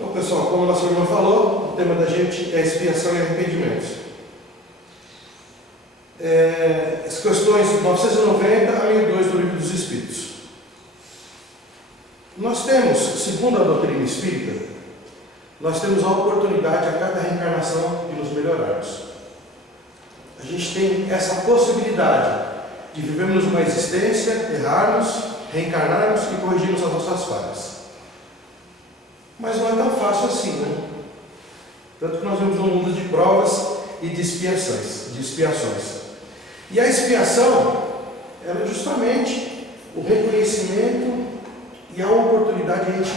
Bom, pessoal, como a nossa irmã falou, o tema da gente é expiação e arrependimento. As questões 990 a 1002 do Livro dos Espíritos. Nós temos, segundo a doutrina espírita, nós temos a oportunidade a cada reencarnação de nos melhorarmos. A gente tem essa possibilidade de vivermos uma existência, errarmos, reencarnarmos e corrigirmos as nossas falhas. Mas não é tão fácil assim, né? Tanto que nós vemos um mundo de provas e de expiações. E a expiação, ela é justamente o reconhecimento e a oportunidade de a gente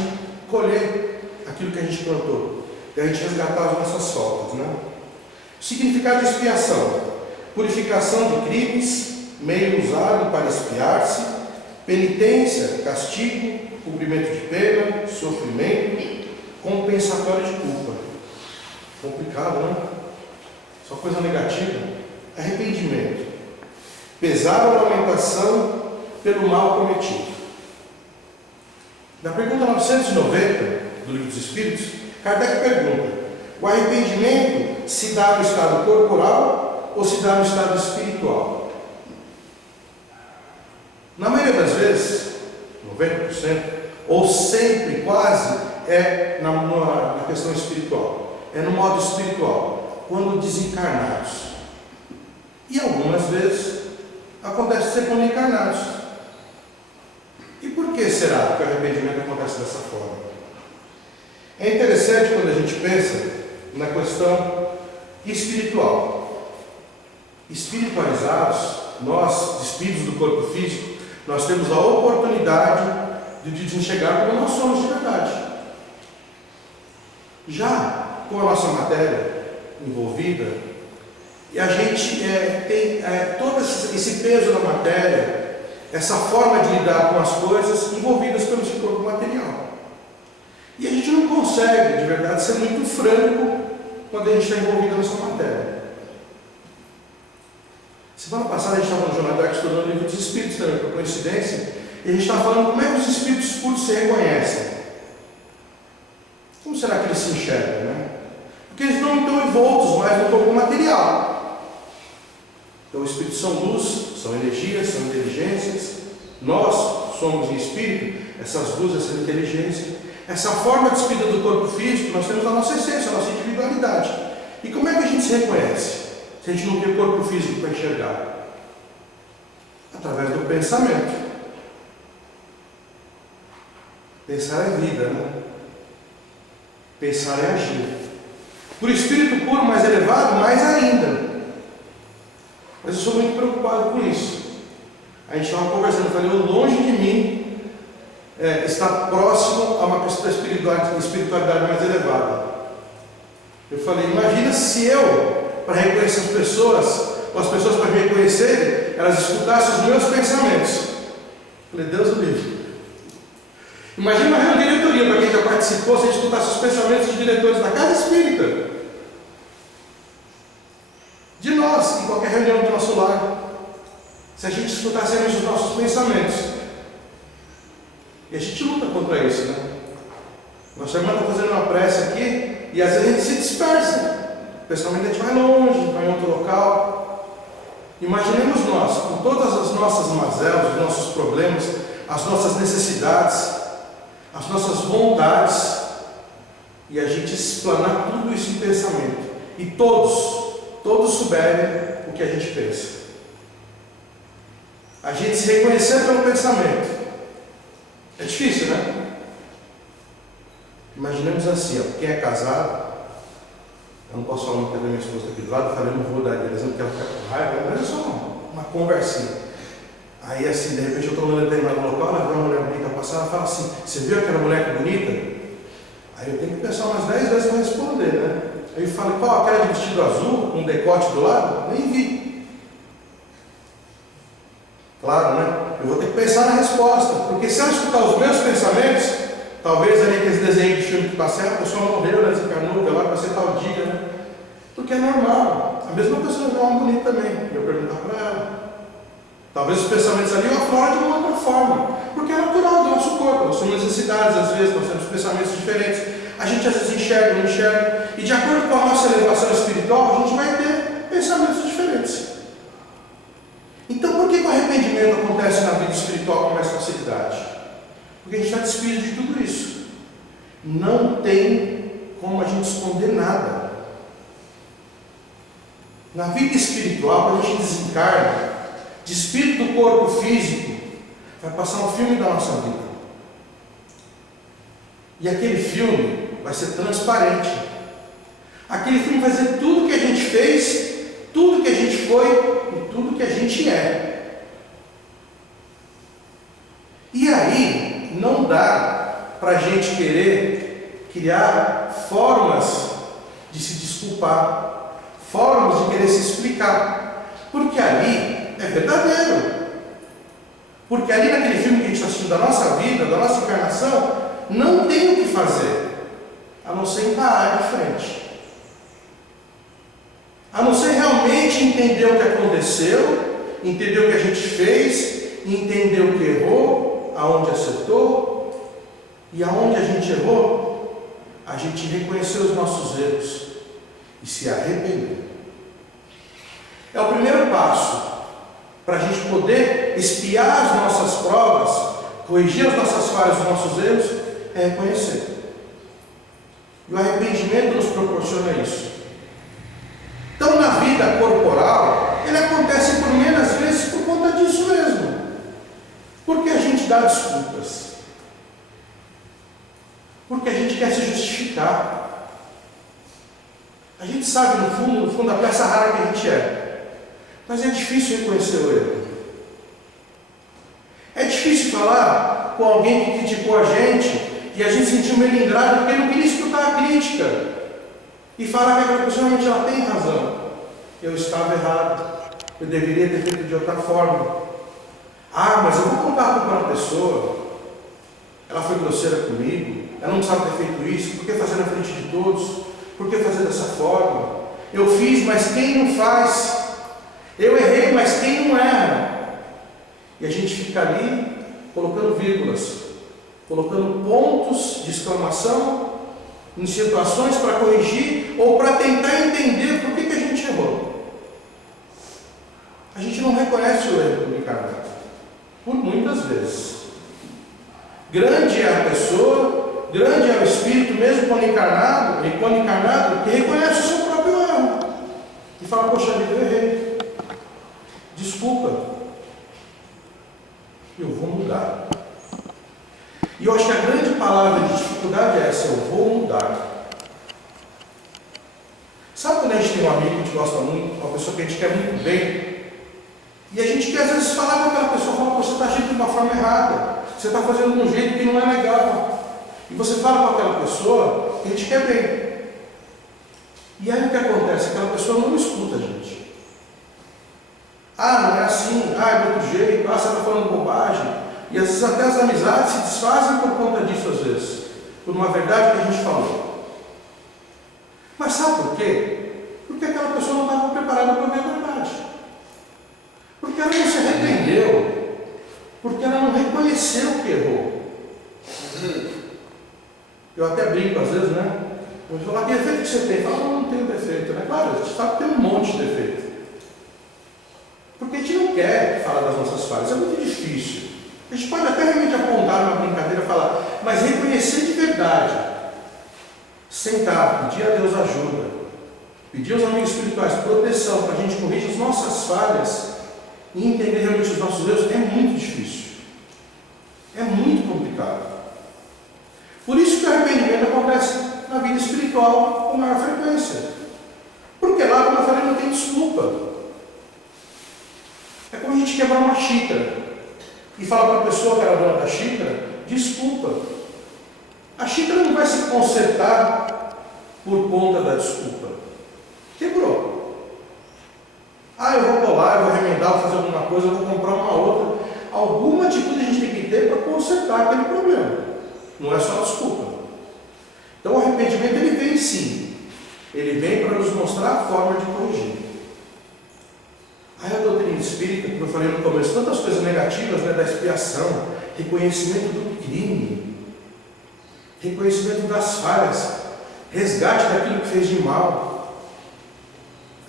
colher aquilo que a gente plantou, de a gente resgatar as nossas faltas, né? O significado de expiação: purificação de crimes, meio usado para expiar-se, penitência, castigo, cumprimento de pena, sofrimento, compensatório de culpa. Complicado, né? Só coisa negativa. Arrependimento: pesar ou lamentação pelo mal cometido. Na pergunta 990 do Livro dos Espíritos, Kardec pergunta: o arrependimento se dá no estado corporal ou se dá no estado espiritual? Na maioria das vezes, 90%, ou sempre, quase, é na questão espiritual. É no modo espiritual, quando desencarnados. E algumas vezes acontece ser quando encarnados. E por que será que o arrependimento acontece dessa forma? É interessante quando a gente pensa na questão espiritual. Espiritualizados, nós, despidos do corpo físico, nós temos a oportunidade de nos enxergar como nós somos de verdade. Já com a nossa matéria envolvida, e a gente tem todo esse peso na matéria, essa forma de lidar com as coisas envolvidas pelo seu corpo material. E a gente não consegue, de verdade, ser muito franco quando a gente está envolvido nessa matéria. Semana passada a gente estava no Jornal da Arte estudando o Livro dos Espíritos também, por coincidência, e a gente estava falando como é que os espíritos puros se reconhecem. Como será que eles se enxergam, né? Porque eles não estão envoltos mais no corpo material. Então, os espíritos são luz, são energias, são inteligências. Nós somos em espírito, essas luzes, essa inteligência. Essa forma de despedida do corpo físico, nós temos a nossa essência, a nossa individualidade. E como é que a gente se reconhece, se a gente não tem o corpo físico para enxergar? Através do pensamento. Pensar é vida, né? Pensar é agir. Por espírito puro mais elevado, mais ainda. Mas eu sou muito preocupado com isso. A gente estava conversando, eu falei, longe de mim estar próximo a uma questão da espiritualidade mais elevada. Eu falei, imagina se eu, para reconhecer as pessoas, ou as pessoas para me reconhecerem, elas escutassem os meus pensamentos. Eu falei, Deus o livre. Imagina uma reunião de diretoria, para quem já participou, se a gente escutasse os pensamentos dos diretores da casa espírita. De nós, em qualquer reunião do nosso lar. Se a gente escutasse os nossos pensamentos. E a gente luta contra isso, né? Nossa irmã está fazendo uma prece aqui, e às vezes a gente se dispersa. Pessoalmente a gente vai longe, vai em outro local. Imaginemos nós, com todas as nossas mazelas, os nossos problemas, as nossas necessidades, as nossas vontades, e a gente explanar tudo isso em pensamento, e todos souberem o que a gente pensa. A gente se reconhecer pelo pensamento. É difícil, né? Imaginemos assim, ó, quem é casado, eu não posso falar muito da minha esposa aqui do lado, eu falei, não vou dar exemplo porque ela fica com raiva, mas é só uma conversinha. Aí assim, de repente eu estou olhando determinado local, ela vê uma mulher bonita passar, ela fala assim, você viu aquela mulher bonita? Aí eu tenho que pensar umas 10 vezes para responder, né? Aí eu falo, qual aquela de vestido azul, com um decote do lado? Nem vi. Claro, né? Eu vou ter que pensar na resposta, porque se ela escutar os meus pensamentos, talvez ali aqueles desenhos de filme que passei, a pessoa morreu, né? Desencarnou, deu lá para ser tal dia, né? Porque é normal. A mesma pessoa vê uma bonita também. E eu perguntar para ela. Talvez os pensamentos ali afloram de uma outra forma, porque é natural do nosso corpo, nós temos necessidades, às vezes nós temos pensamentos diferentes. A gente gente às vezes enxerga, não enxerga, e de acordo com a nossa elevação espiritual, a gente vai ter pensamentos diferentes. Então, por que o arrependimento acontece na vida espiritual com mais facilidade? Porque a gente está despido de tudo isso. Não tem como a gente esconder nada. Na vida espiritual, quando a gente desencarna, despido do corpo físico, vai passar um filme da nossa vida. E aquele filme vai ser transparente. Aquele filme vai dizer tudo que a gente fez, tudo que a gente foi e tudo que a gente é. E aí, não dá para a gente querer criar formas de se desculpar, formas de querer se explicar, porque ali é verdadeiro. Porque ali naquele filme que a gente está assistindo da nossa vida, da nossa encarnação, não tem o que fazer, a não ser encarar de frente. A não ser realmente entender o que aconteceu, entender o que a gente fez, entender o que errou, aonde acertou, e aonde a gente errou, a gente reconhecer os nossos erros e se arrepender. É o primeiro passo para a gente poder espiar as nossas provas, corrigir as nossas falhas, os nossos erros, é reconhecer. E o arrependimento nos proporciona isso. Então, na vida corporal, ele acontece por menos vezes por conta disso mesmo. Porque a gente dá desculpas. Porque a gente quer se justificar. A gente sabe, no fundo, a peça rara que a gente é. Mas é difícil reconhecer o erro. É difícil falar com alguém que criticou a gente e a gente sentiu meio ingrato porque não queria escutar a crítica. E falar que aquela pessoa realmente ela tem razão. Eu estava errado. Eu deveria ter feito de outra forma. Ah, mas eu vou contar para uma pessoa. Ela foi grosseira comigo. Ela não precisava ter feito isso. Por que fazer na frente de todos? Por que fazer dessa forma? Eu fiz, mas quem não faz? Eu errei, mas quem não erra? E a gente fica ali colocando vírgulas, colocando pontos de exclamação em situações para corrigir ou para tentar entender por que a gente errou. A gente não reconhece o erro do encarnado, por muitas vezes. Grande é a pessoa, grande é o espírito, mesmo quando encarnado, que reconhece o seu próprio erro e fala: poxa vida, eu errei, desculpa, eu vou mudar. E eu acho que a grande palavra de dificuldade é essa: eu vou mudar. Sabe quando a gente tem um amigo que a gente gosta muito, uma pessoa que a gente quer muito bem, e a gente quer às vezes falar com aquela pessoa, fala: você está agindo de uma forma errada, você está fazendo de um jeito que não é legal. E você fala com aquela pessoa que a gente quer bem. E aí o que acontece? Aquela pessoa não escuta a gente. Ah, não é assim, ah, é do outro jeito, ah, você está falando bobagem. E às vezes até as amizades se desfazem por conta disso, às vezes, por uma verdade que a gente falou. Mas sabe por quê? Porque aquela pessoa não estava preparada para ver a verdade. Porque ela não se arrependeu. Porque ela não reconheceu que errou. Eu até brinco às vezes, né? Eu vou falar: que defeito que você tem? Fala: não tenho defeito, né? Claro, a gente sabe que tem um monte de defeito. Porque a gente não quer falar das nossas falhas, é muito difícil. A gente pode até realmente apontar uma brincadeira e falar, mas reconhecer de verdade, sentar, pedir a Deus ajuda, pedir aos amigos espirituais proteção para a gente corrigir as nossas falhas e entender realmente os nossos erros, é muito difícil. É muito complicado. Por isso que o arrependimento acontece na vida espiritual com maior frequência. Porque lá, como eu falei, não tem desculpa. É como a gente quebrar uma xícara e falar para a pessoa que era dona da xícara: desculpa. A xícara não vai se consertar por conta da desculpa. Quebrou. Ah, eu vou colar, eu vou remendar, vou fazer alguma coisa, eu vou comprar uma outra. Alguma atitude a gente tem que ter para consertar aquele problema. Não é só desculpa. Então o arrependimento ele vem sim. Ele vem para nos mostrar a forma de corrigir. Aí a doutrina espírita, como eu falei no começo, tantas coisas negativas, né, da expiação, reconhecimento do crime, reconhecimento das falhas, resgate daquilo que fez de mal.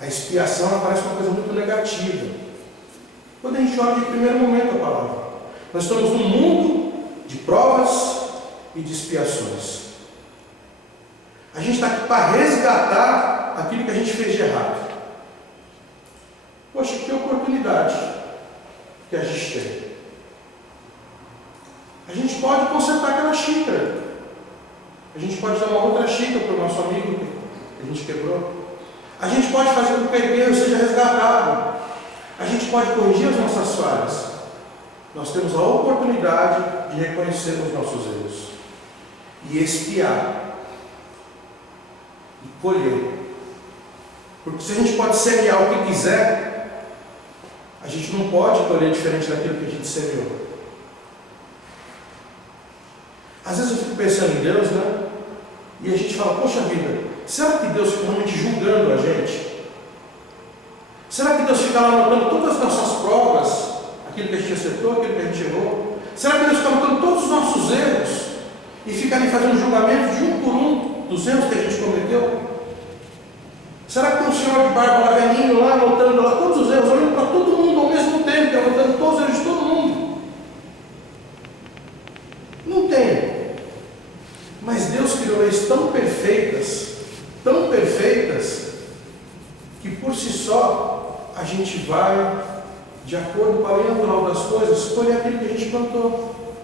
A expiação parece uma coisa muito negativa. Quando a gente olha de primeiro momento a palavra, nós estamos num mundo de provas e de expiações. A gente está aqui para resgatar aquilo que a gente fez de errado. Poxa, que oportunidade que a gente tem. A gente pode consertar aquela xícara. A gente pode dar uma outra xícara para o nosso amigo que a gente quebrou. A gente pode fazer com que o erro seja resgatado. A gente pode corrigir as nossas falhas. Nós temos a oportunidade de reconhecer os nossos erros e expiar e colher. Porque se a gente pode semear o que quiser, a gente não pode colher diferente daquilo que a gente semeou. Às vezes eu fico pensando em Deus, né? E a gente fala, poxa vida, será que Deus fica realmente julgando a gente? Será que Deus fica lá anotando todas as nossas provas, aquilo que a gente acertou, aquilo que a gente errou? Será que Deus fica anotando todos os nossos erros e fica ali fazendo julgamento de um por um dos erros que a gente cometeu? Será que tem um senhor de barba lá, velhinho, lá anotando lá todos os erros, olhando para todo mundo ao mesmo tempo, anotando todos os erros de todo mundo? Não tem. Mas Deus criou leis tão perfeitas, que por si só a gente vai, de acordo com a lei natural das coisas, escolher aquilo que a gente plantou.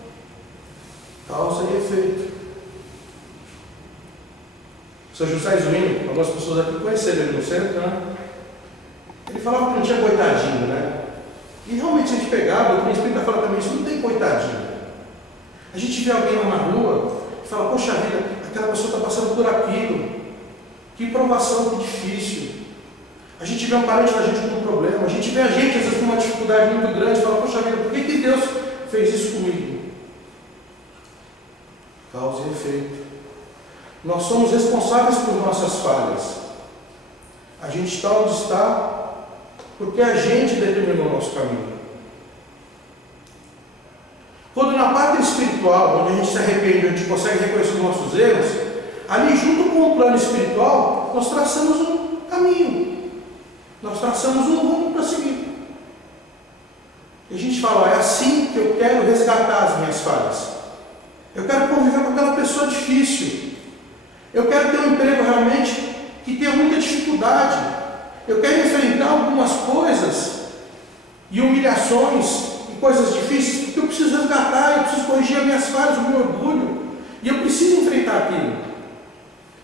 Causa e efeito. O Sr. José Zuino, algumas pessoas aqui conheceram ele no centro, né? Ele falava que não tinha coitadinho, né? E realmente se a gente pegava, o Espírito fala também, isso não tem coitadinho. A gente vê alguém lá na rua e fala, poxa vida, aquela pessoa está passando por aquilo. Que provação, que difícil. A gente vê um parente da gente com um problema, a gente vê a gente às vezes com uma dificuldade muito grande e fala, poxa vida, por que Deus fez isso comigo? Causa e efeito. Nós somos responsáveis por nossas falhas. A gente está onde está porque a gente determinou o nosso caminho. Quando na parte espiritual, onde a gente se arrepende, a gente consegue reconhecer os nossos erros, ali junto com o plano espiritual, nós traçamos um caminho. Nós traçamos um rumo para seguir. E a gente fala, é assim que eu quero resgatar as minhas falhas. Eu quero conviver com aquela pessoa difícil. Eu quero ter um emprego realmente que tenha muita dificuldade. Eu quero enfrentar algumas coisas e humilhações e coisas difíceis, porque eu preciso resgatar, eu preciso corrigir as minhas falhas, o meu orgulho. E eu preciso enfrentar aquilo.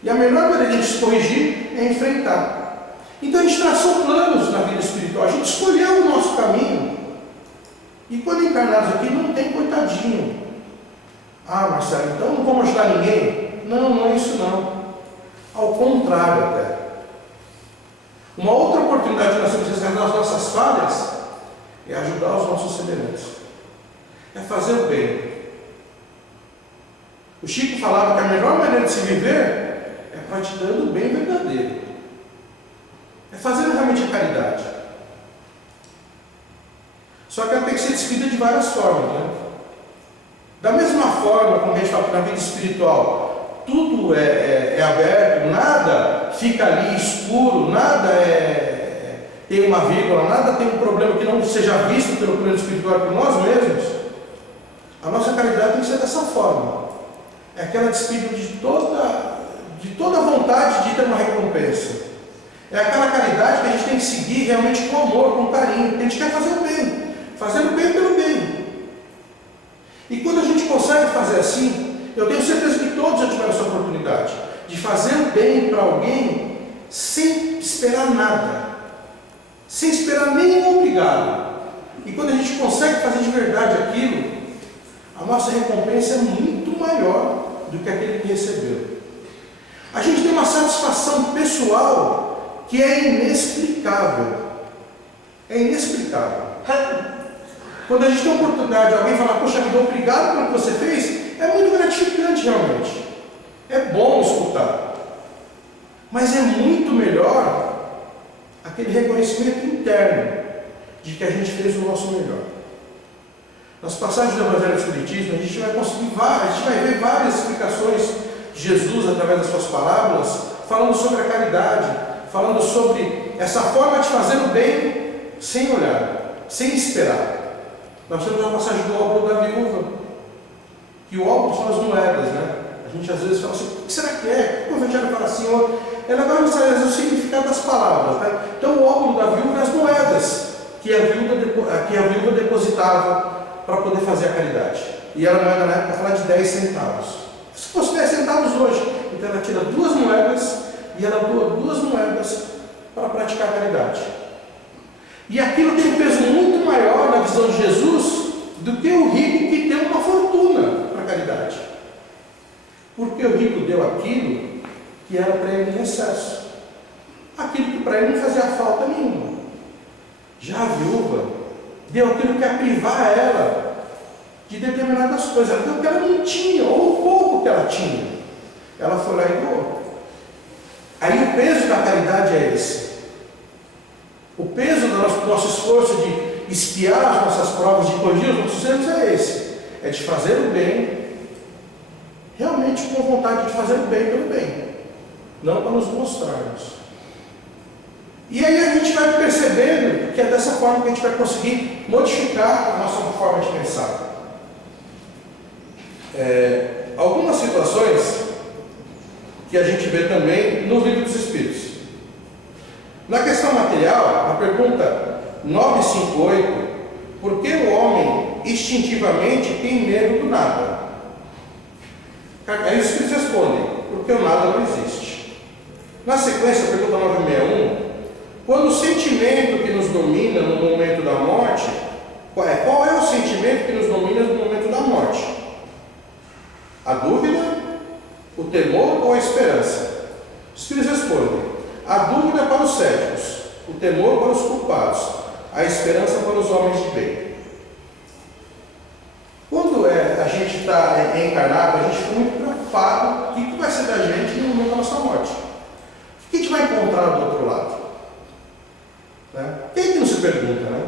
E a melhor maneira de se corrigir é enfrentar. Então a gente traçou planos na vida espiritual, a gente escolheu o nosso caminho. E quando encarnados aqui, não tem coitadinho. Ah, Marcelo, então não vamos ajudar ninguém? Não, não é isso não. Ao contrário até. Uma outra oportunidade que nós temos de resgatar as nossas falhas é ajudar os nossos semelhantes. É fazer o bem. O Chico falava que a melhor maneira de se viver é praticando o bem verdadeiro. É fazendo realmente a caridade. Só que ela tem que ser descrita de várias formas, né? Da mesma forma, como a gente fala na vida espiritual, tudo é aberto, nada fica ali escuro, nada tem uma vírgula, nada tem um problema que não seja visto pelo plano espiritual por nós mesmos. A nossa caridade tem que ser dessa forma. É aquela descrita de toda vontade de ter uma recompensa. É aquela caridade que a gente tem que seguir realmente com amor, com carinho, porque a gente quer fazer o bem, fazer o bem pelo bem. E quando a gente consegue fazer assim, eu tenho certeza que todos já tiveram essa oportunidade de fazer o bem para alguém sem esperar nada, sem esperar nenhum obrigado. E quando a gente consegue fazer de verdade aquilo, a nossa recompensa é muito maior do que aquele que recebeu. A gente tem uma satisfação pessoal que é inexplicável. É inexplicável. Quando a gente tem a oportunidade de alguém falar, poxa vida, obrigado pelo que você fez, é muito gratificante realmente. É bom escutar. Mas é muito melhor aquele reconhecimento interno de que a gente fez o nosso melhor. Nas passagens do Evangelho do Espiritismo, a gente vai ver várias explicações Jesus, através das suas parábolas, falando sobre a caridade, falando sobre essa forma de fazer o bem sem olhar, sem esperar. Nós temos uma passagem do óbolo da viúva, que o óbolo são as moedas, né? A gente às vezes fala assim, o que será que é? O Evangelho fala assim, é legal não saber o significado das palavras, né? Então o óbolo da viúva é as moedas que a viúva depositava para poder fazer a caridade. E ela moeda na época fala de 10 centavos. Se fosse 10 centavos hoje, então ela tira 2 moedas e ela doa 2 moedas para praticar a caridade. E aquilo tem um peso muito maior na visão de Jesus do que o rico que tem uma fortuna para a caridade. Porque o rico deu aquilo que era para ele em excesso. Aquilo que para ele não fazia falta nenhuma. Já a viúva deu aquilo que ia privar ela de determinadas coisas. Ela deu o que ela não tinha, ou o pouco que ela tinha. Ela foi lá e doou. Aí o peso da caridade é esse. O peso do nosso esforço de espiar as nossas provas, de corrigir os nossos erros é esse. É de fazer o bem, realmente com vontade de fazer o bem pelo bem. Não para nos mostrarmos. E aí a gente vai percebendo que é dessa forma que a gente vai conseguir modificar a nossa forma de pensar. Algumas situações que a gente vê também no Livro dos Espíritos. Na questão material, a pergunta 958, por que o homem instintivamente tem medo do nada? Aí os Espíritos respondem, porque o nada não existe. Na sequência, a pergunta 961, quando o sentimento que nos domina no momento da morte, qual é o sentimento que nos domina no momento da morte? A dúvida, o temor ou a esperança? Os Espíritos respondem, a dúvida para os céticos, o temor para os culpados, a esperança para os homens de bem. Quando a gente está encarnado, a gente fica muito preocupado com o que vai ser da gente no momento da nossa morte. O que a gente vai encontrar do outro lado? Né? Quem é que não se pergunta, né?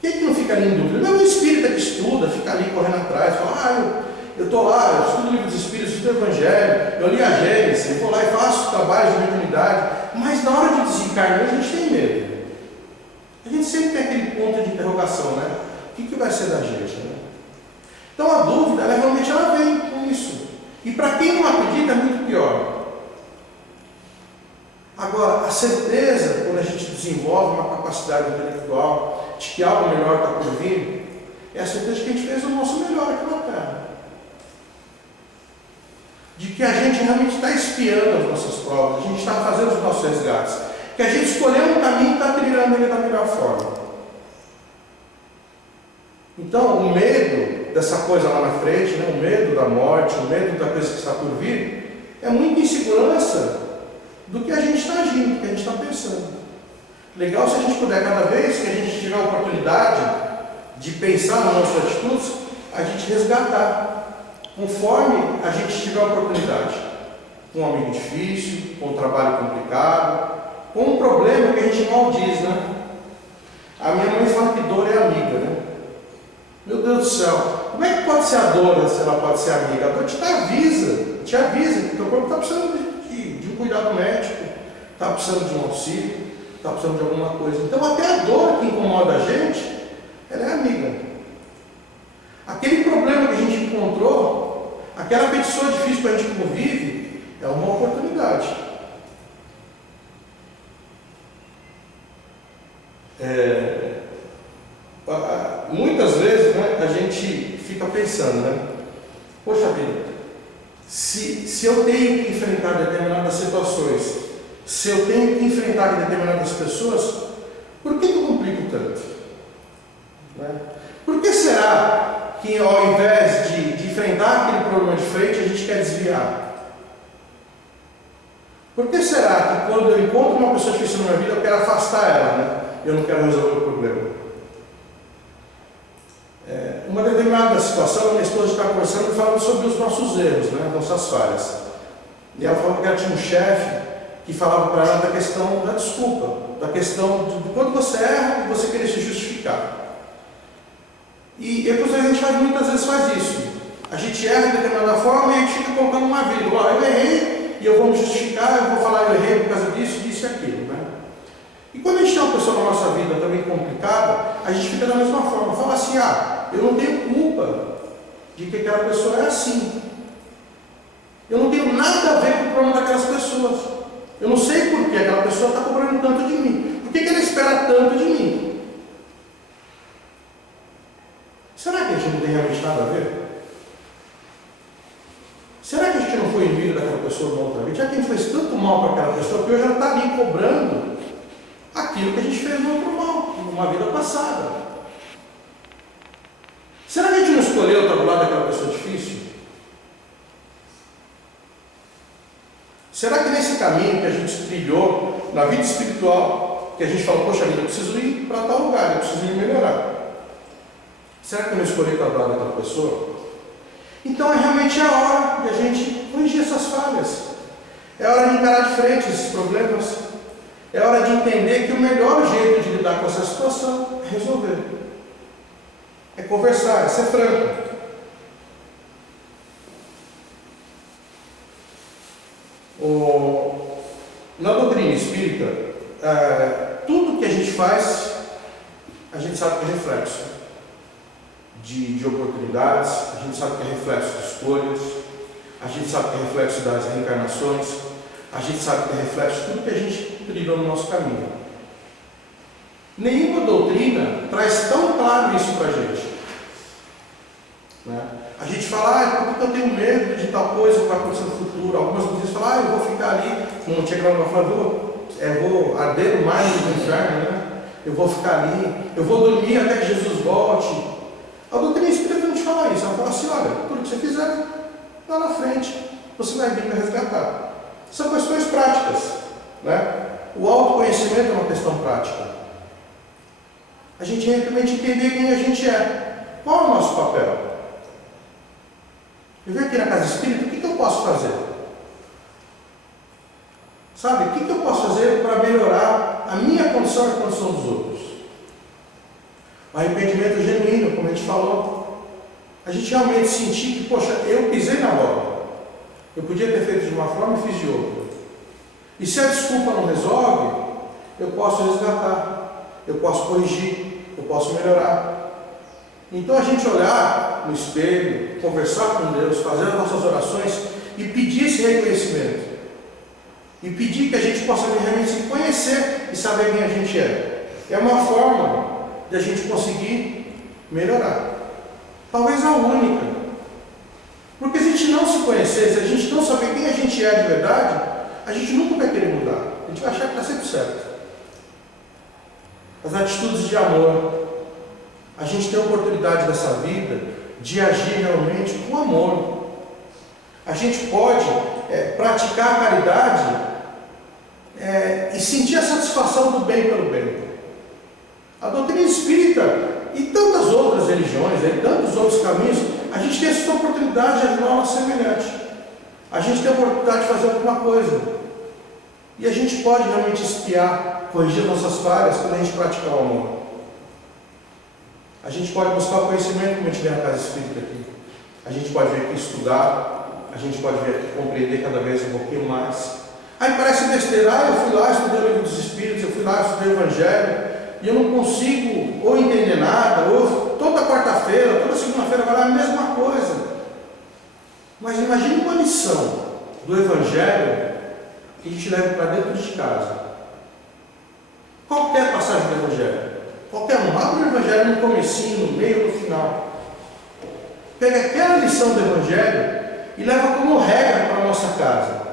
Quem é que não fica ali em dúvida? Não é o espírita que estuda, fica ali correndo atrás, fala, eu estou lá, eu estudo o Livro dos Espíritos, eu estudo o Evangelho, eu li a Gênesis, eu vou lá e faço trabalho de mediunidade, mas na hora de desencarnar a gente tem medo. A gente sempre tem aquele ponto de interrogação, né? O que vai ser da gente? Né? Então a dúvida, realmente ela vem com isso. E para quem não acredita é muito pior. Agora, a certeza, quando a gente desenvolve uma capacidade intelectual de que algo melhor está por vir, é a certeza de que a gente fez o nosso melhor aqui na Terra. De que a gente realmente está espiando as nossas provas, a gente está fazendo os nossos resgates, que a gente escolheu um caminho e está trilhando ele da melhor forma. Então, o medo dessa coisa lá na frente, né, o medo da morte, o medo da coisa que está por vir, é muita insegurança do que a gente está agindo, do que a gente está pensando. Legal se a gente puder, cada vez que a gente tiver a oportunidade de pensar nas nossas atitudes, a gente resgatar, conforme a gente tiver a oportunidade. Com um amigo difícil, com um trabalho complicado, com um problema que a gente mal diz, né? A minha mãe fala que dor é amiga, né? Meu Deus do céu, como é que pode ser a dor se ela pode ser amiga? A dor te avisa que o teu corpo está precisando de um cuidado médico, está precisando de um auxílio, está precisando de alguma coisa. Então até a dor que incomoda a gente, ela é amiga. Aquele problema que a gente encontrou, aquela pessoa difícil que a gente convive, é uma oportunidade. Muitas vezes, né, a gente fica pensando, né? Poxa vida, se eu tenho que enfrentar determinadas situações, se eu tenho que enfrentar determinadas pessoas, por que eu complico tanto? Né? Por que será que ao invés de enfrentar aquele problema de frente, a gente quer desviar? Por que será que quando eu encontro uma pessoa difícil na minha vida, eu quero afastar ela, né? Eu não quero resolver o problema? Uma determinada situação, minha esposa está conversando e falando sobre os nossos erros, né? Nossas falhas. E ela falou que ela tinha um chefe que falava para ela da questão da desculpa, da questão de quando você erra e você querer se justificar. E a gente muitas vezes faz isso. A gente erra de determinada forma e a gente fica colocando uma vírgula. Eu errei e eu vou me justificar, eu vou falar eu errei por causa disso, disso e aquilo. Né? E quando a gente tem uma pessoa na nossa vida também complicada, a gente fica da mesma forma. Fala assim, eu não tenho culpa de que aquela pessoa é assim. Eu não tenho nada a ver com o problema daquelas pessoas. Eu não sei por que aquela pessoa está cobrando tanto de mim. Por que ela espera tanto de mim? Será que a gente não tem realmente nada a ver? Será que a gente não foi inimigo daquela pessoa uma outra vez? Será que a gente fez tanto mal para aquela pessoa que hoje ela está ali cobrando aquilo que a gente fez no outro mal, numa vida passada? Será que a gente não escolheu estar do lado daquela pessoa difícil? Será que nesse caminho que a gente trilhou na vida espiritual, que a gente fala, poxa vida, eu preciso ir para tal lugar, eu preciso ir melhorar? Será que eu não escolhi estar do lado daquela pessoa? Então é realmente a hora de a gente corrigir essas falhas. É hora de encarar de frente esses problemas. É hora de entender que o melhor jeito de lidar com essa situação é resolver. É conversar, é ser franco. Na doutrina espírita, tudo que a gente faz, a gente sabe que é reflexo de oportunidades, a gente sabe que é reflexo de escolhas, a gente sabe que é reflexo das reencarnações, a gente sabe que é reflexo de tudo que a gente trilhou no nosso caminho. Nenhuma doutrina traz tão claro isso para a gente. Né? A gente fala, por que eu tenho medo de tal coisa que vai acontecer no futuro? Algumas pessoas falam, eu vou ficar ali, como tinha que falar, vou arder no mar do inferno, né? Eu vou ficar ali, eu vou dormir até que Jesus volte. A doutrina espírita não te fala isso, ela fala assim, olha, tudo que você fizer, lá na frente, você vai vir para resgatar. São questões práticas. Né? O autoconhecimento é uma questão prática. A gente realmente entender quem a gente é. Qual é o nosso papel? Eu venho aqui na casa espírita, o que eu posso fazer? Sabe, o que eu posso fazer para melhorar a minha condição e a condição dos outros? O arrependimento genuíno, como a gente falou. A gente realmente sentir que, poxa, eu pisei na bola. Eu podia ter feito de uma forma e fiz de outra. E se a desculpa não resolve, eu posso resgatar, eu posso corrigir, eu posso melhorar. Então a gente olhar no espelho, conversar com Deus, fazer as nossas orações e pedir esse reconhecimento. E pedir que a gente possa realmente se conhecer e saber quem a gente é. É uma forma de a gente conseguir melhorar. Talvez a única. Porque se a gente não se conhecer, se a gente não saber quem a gente é de verdade, a gente nunca vai querer mudar. A gente vai achar que está sempre certo. As atitudes de amor. A gente tem a oportunidade dessa vida de agir realmente com amor. A gente pode praticar a caridade e sentir a satisfação do bem pelo bem. A doutrina espírita e tantas outras religiões, e tantos outros caminhos, a gente tem essa oportunidade de ajudar o nosso semelhante. A gente tem a oportunidade de fazer alguma coisa. E a gente pode realmente espiar, corrigir nossas falhas quando a gente praticar o amor. A gente pode buscar o conhecimento como a gente vê na casa espírita aqui. A gente pode vir aqui estudar, a gente pode vir aqui compreender cada vez um pouquinho mais. Aí parece besteira, eu fui lá, estudei o livro dos Espíritos, eu fui lá, estudei o Evangelho, e eu não consigo ou entender nada, ou toda quarta-feira, toda segunda-feira vai lá a mesma coisa. Mas imagine uma lição do Evangelho que a gente leva para dentro de casa. Qualquer passagem do Evangelho, qualquer um, abre o Evangelho no comecinho, no meio, no final. Pega aquela lição do Evangelho e leva como regra para a nossa casa.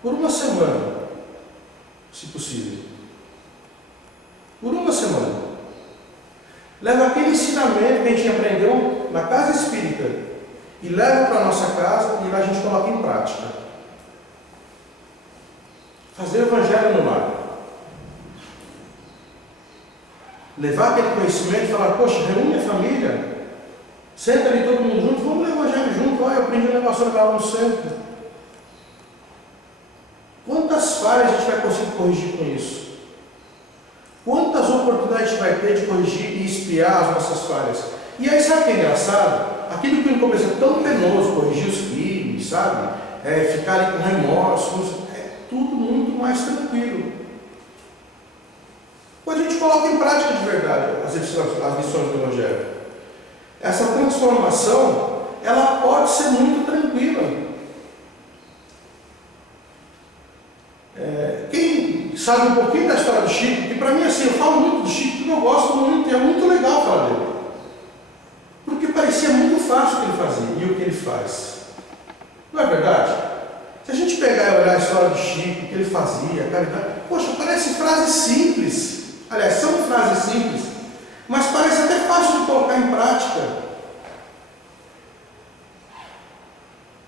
Por uma semana, se possível. Por uma semana. Leva aquele ensinamento que a gente aprendeu na casa espírita e leva para a nossa casa e lá a gente coloca em prática. Fazer o Evangelho no lar. Levar aquele conhecimento e falar, poxa, reúne a família, senta ali todo mundo junto, vamos ler o Evangelho junto, eu aprendi um negócio legal no centro. Quantas falhas a gente vai conseguir corrigir com isso? Quantas oportunidades a gente vai ter de corrigir e espiar as nossas falhas? E aí sabe o que é engraçado? A aquilo que no começo é tão penoso, corrigir os filhos, sabe? Ficar ali com remorso, é tudo muito mais tranquilo. Quando a gente coloca em prática de verdade as lições do Evangelho, essa transformação, ela pode ser muito tranquila. Quem sabe um pouquinho da história do Chico, que para mim assim, eu falo muito do Chico porque eu gosto muito, e é muito legal falar dele. Porque parecia muito fácil o que ele fazia e o que ele faz. Não é verdade? Se a gente pegar e olhar a história do Chico, o que ele fazia, a caridade, poxa, parece frases simples. Aliás, são frases simples, mas parece até fácil de colocar em prática.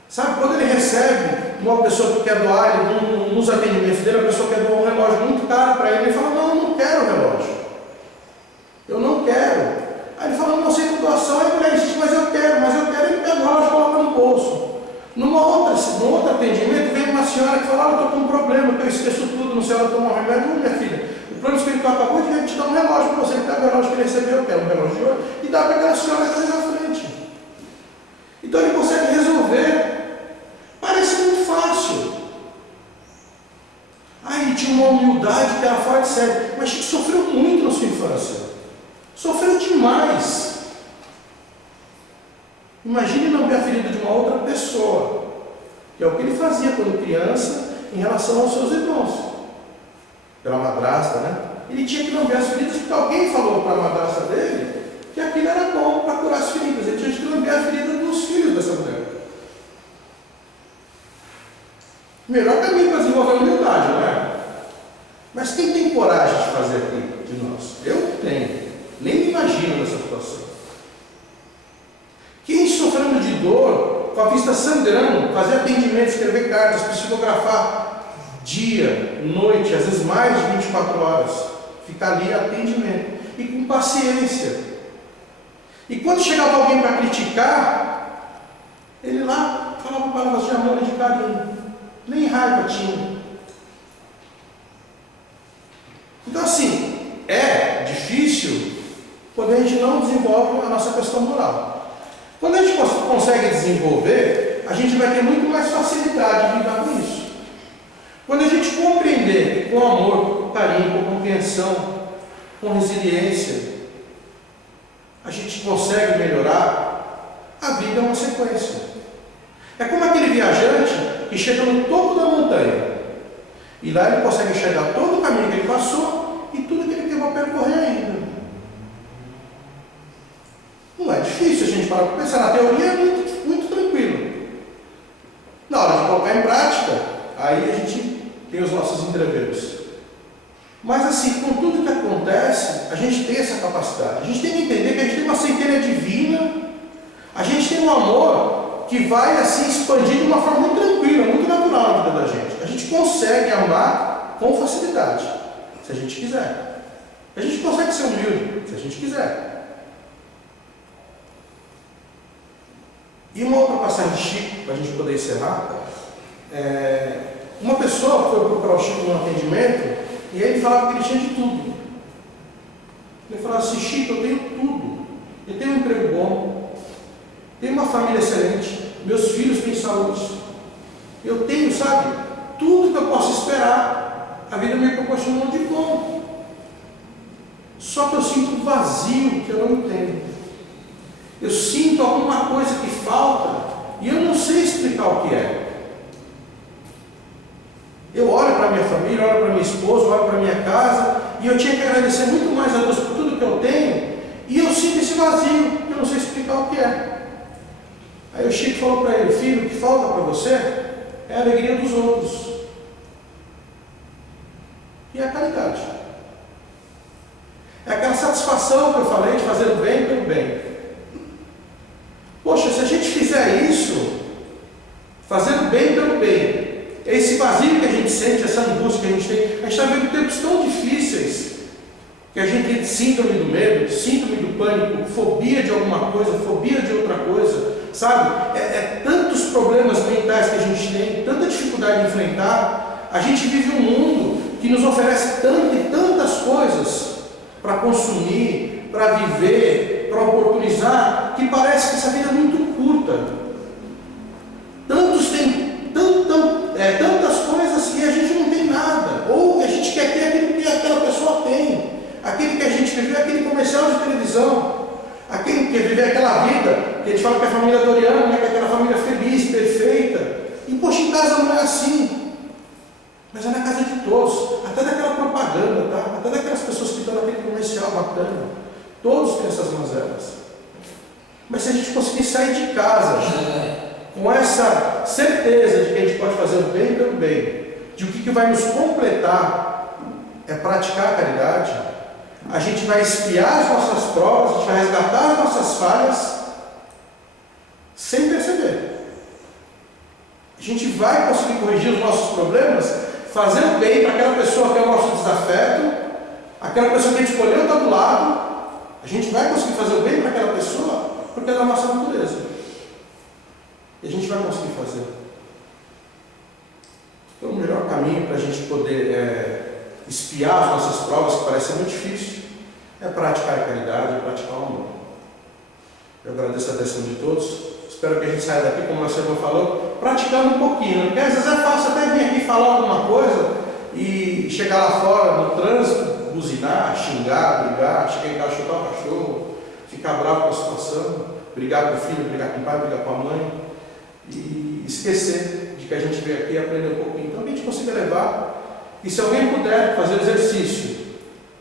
Sabe, quando ele recebe uma pessoa que quer doar, nos atendimentos dele, a pessoa quer doar um relógio muito caro para ele, ele fala, não, eu não quero relógio. Eu não quero. Aí ele fala, não aceito doação, aí a mulher insiste, mas eu quero, ele pega o relógio e coloca no bolso. Num outro atendimento, vem uma senhora que fala, eu estou com um problema, que eu esqueço tudo, não sei ela tomar um remédio. Não, minha filha, o plano espiritual acabou de te dar um relógio para você, que pega o relógio que ele recebeu, eu quero um relógio de ouro, e dá para aquela senhora que está na frente. Então ele consegue resolver. Parece muito fácil. Aí tinha uma humildade que era fora de série, mas Chico sofreu muito na sua infância. Sofreu demais. Imagine não ver a ferida de uma outra pessoa, que é o que ele fazia quando criança em relação aos seus irmãos. Pela madrasta, né? Ele tinha que não ver as feridas porque alguém falou para a madrasta dele que aquilo era bom para curar as feridas. Ele tinha que não ver a ferida dos filhos dessa mulher. Melhor caminho para desenvolver a humildade, não é? Mas quem tem coragem de fazer aquilo de nós? Eu não tenho. Nem me imagino nessa situação. Quem sofrendo de dor, com a vista sangrando, fazer atendimento, escrever cartas, psicografar dia, noite, às vezes mais de 24 horas, ficar ali atendimento. E com paciência. E quando chegava alguém para criticar, ele lá falava palavras de amor e de carinho. Nem raiva tinha. Então assim, é difícil quando a gente não desenvolve a nossa questão moral. Quando a gente consegue desenvolver, a gente vai ter muito mais facilidade de lidar com isso. Quando a gente compreender que com amor, com carinho, com compreensão, com resiliência, a gente consegue melhorar, a vida é uma sequência. É como aquele viajante que chega no topo da montanha e lá ele consegue enxergar todo o caminho que ele passou e tudo que ele tem para percorrer ainda. Não é difícil a gente parar para pensar. Na teoria é muito, muito tranquilo. Na hora de colocar em prática, aí a gente tem os nossos entreveros. Mas assim, com tudo que acontece, a gente tem essa capacidade. A gente tem que entender que a gente tem uma centelha divina, a gente tem um amor que vai assim expandir de uma forma muito tranquila, muito natural na vida da gente. A gente consegue amar com facilidade, se a gente quiser. A gente consegue ser humilde, se a gente quiser. E uma outra passagem de Chico, para a gente poder encerrar, uma pessoa foi procurar o Chico no atendimento e ele falava que ele tinha de tudo. Ele falava assim, Chico, eu tenho tudo. Eu tenho um emprego bom, tenho uma família excelente, meus filhos têm saúde, eu tenho, sabe, tudo que eu posso esperar. A vida me proporcionou de bom. Só que eu sinto um vazio que eu não tenho. Eu sinto alguma coisa que falta e eu não sei explicar o que é. Eu olho para a minha família, olho para minha esposa, olho para a minha casa e eu tinha que agradecer muito mais a Deus por tudo que eu tenho e eu sinto esse vazio que eu não sei explicar o que é. Aí o Chico falou para ele, filho, o que falta para você é a alegria dos outros e a caridade. É aquela satisfação que eu falei de fazer o bem pelo bem. Poxa, se a gente fizer isso, fazer o bem pelo bem, esse vazio que a gente sente, essa angústia que a gente tem, a gente está vivendo tempos tão difíceis, que a gente tem síndrome do medo, síndrome do pânico, fobia de alguma coisa, fobia de outra coisa, sabe? Tantos problemas mentais que a gente tem, tanta dificuldade de enfrentar. A gente vive um mundo que nos oferece tantas e tantas coisas para consumir, para viver, para oportunizar, que parece que essa vida é muito luta. Tantos têm tantas coisas que a gente não tem nada. Ou a gente quer ter aquilo que aquela pessoa tem. Aquele que a gente viveu, aquele comercial de televisão. Aquele que vive aquela vida, que a gente fala que é a família Doriana, né? Que é aquela família feliz, perfeita. E poxa, em casa não é assim. Mas é na casa de todos. Até daquela propaganda, tá? Até daquelas pessoas que estão naquele comercial bacana. Todos têm essas mazelas. Mas se a gente conseguir sair de casa com essa certeza de que a gente pode fazer o bem pelo bem, de o que vai nos completar é praticar a caridade, a gente vai espiar as nossas provas, a gente vai resgatar as nossas falhas sem perceber. A gente vai conseguir corrigir os nossos problemas, fazer o bem para aquela pessoa que é o nosso desafeto, aquela pessoa que a gente escolheu estar do lado. A gente vai conseguir fazer o bem para aquela pessoa porque é da nossa natureza. E a gente vai conseguir fazer. Então, o melhor caminho para a gente poder espiar as nossas provas, que parece ser muito difícil, é praticar a caridade, é praticar o amor. Eu agradeço a atenção de todos. Espero que a gente saia daqui, como o nosso irmão falou, praticando um pouquinho. Né? Porque às vezes é fácil até vir aqui falar alguma coisa e chegar lá fora no trânsito, buzinar, xingar, brigar, chegar em casa, chutar o cachorro, ficar bravo com a situação, brigar com o filho, brigar com o pai, brigar com a mãe e esquecer de que a gente veio aqui aprender um pouquinho. Então, que a gente consiga levar. E se alguém puder fazer o exercício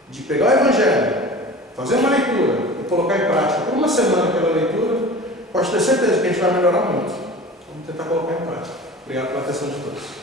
de pegar o Evangelho, fazer uma leitura e colocar em prática por uma semana aquela leitura, pode ter certeza que a gente vai melhorar muito. Vamos tentar colocar em prática. Obrigado pela atenção de todos.